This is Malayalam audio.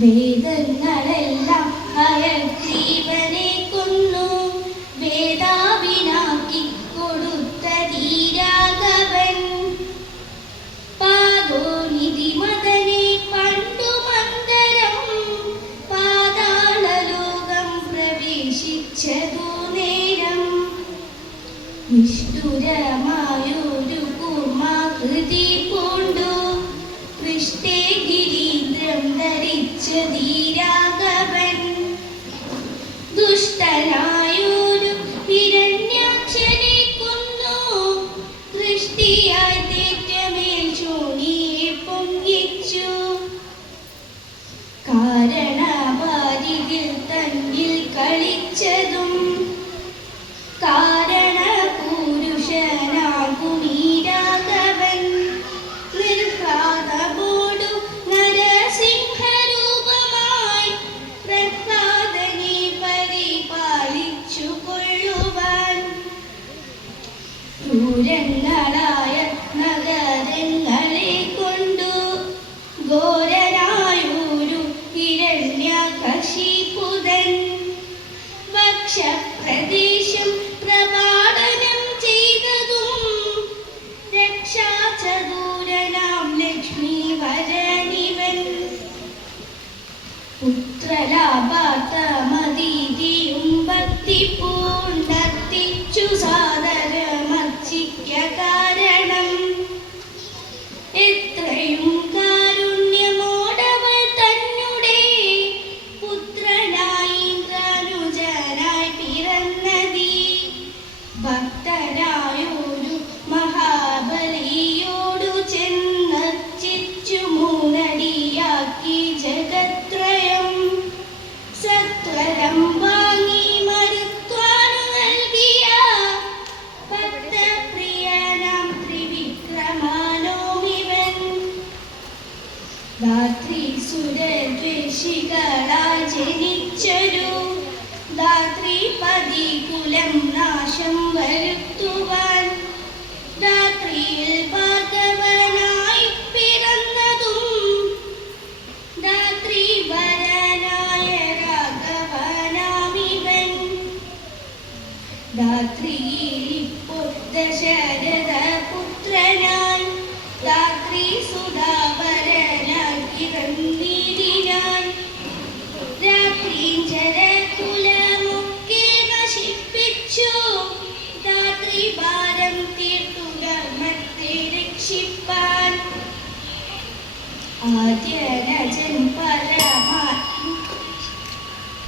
വേദങ്ങളെല്ലാം അയൽജീവനെ കൊന്നു വേദാവിനാക്കി കൊടുത്ത ധീരാഘവൻ പാദോനിധി മദനെ പണ്ടു മന്ദരം പാതാളലോകം പ്രവേശിച്ചതു നേരം നിഷ്ഠുരമായൊരു കൂർമാകൃതി പൂണ്ടു പൃഷ്ഠേ ഗിരീന്ദ്രം ധരിച്ച ധീരാഘവൻ ദുഷ്ടനായൊരു ഹിരണ്യാക്ഷനെ കൊന്നു ദൃഷ്ടിയായി തേറ്റമേൽ ശോണിയെ പൊങ്ങിച്ചു കാരണവാരിതിൽ തന്നിൽ കളിച്ചതും കാരണപുരുഷനാകുമീരാഘവൻ നിർഹ്ലാദമോടു നരസിംഹരൂപമായി പ്രഹ്ലാദനെ പരിപാലിച്ചു കൊള്ളുവാൻ ക്രൂരങ്ങളായ നഗരങ്ങളെ കൊണ്ടു ഘോരനായൊരു ഹിരണ്യകശിപുതൻ വക്ഷപ്രദേശം പ്രപാടനം ചെയ്തതും രക്ഷാചതൂരനാം ലക്ഷ്മീവരനിവൻ പുത്രലാഭാത്തമതിഥിയും ഭക്തി പൂണ്ടർത്തിച്ചു സാദരമർച്ചിക്ക കാരണം എത്രയും കാരുണ്യമോടവൾ തന്നെ പുത്രനായി ഇന്ദ്രനുജനായി പിറന്നതി ഭക്തനായൊരു മഹാബലിയോടു ചെന്നർച്ചിച്ചു മൂന്നടിയാക്കി ജഗത്രയം സത്വരം വാങ്ങി മരുത്വാനു നൽകിയ ഭക്തപ്രിയനാം ത്രിവിക്രമാനോമിവൻ ധാത്രി സുരദ്വേഷികളായി ജനിച്ചൊരു ധാത്രിപതി കുലം നാശം വരുത്തുവാൻ ധാത്രിയിൽ ഭാർഗവനായി പിറന്നതും ധാത്രിവരനായ രാഘവനാമിവൻ ധാത്രിയിൽ ഇപ്പോൾ ദശരഥ പുത്രനായി ധാത്രി സുധാവരനായി പിറന്നിടിനാൻ രാത്രിഞ്ചരകുലമൊക്കെ നശിപ്പിച്ചു ധാത്രിഭാരം തീർത്തു ധർമ്മത്തെ രക്ഷിപ്പാൻ ആദ്യരജൻ പല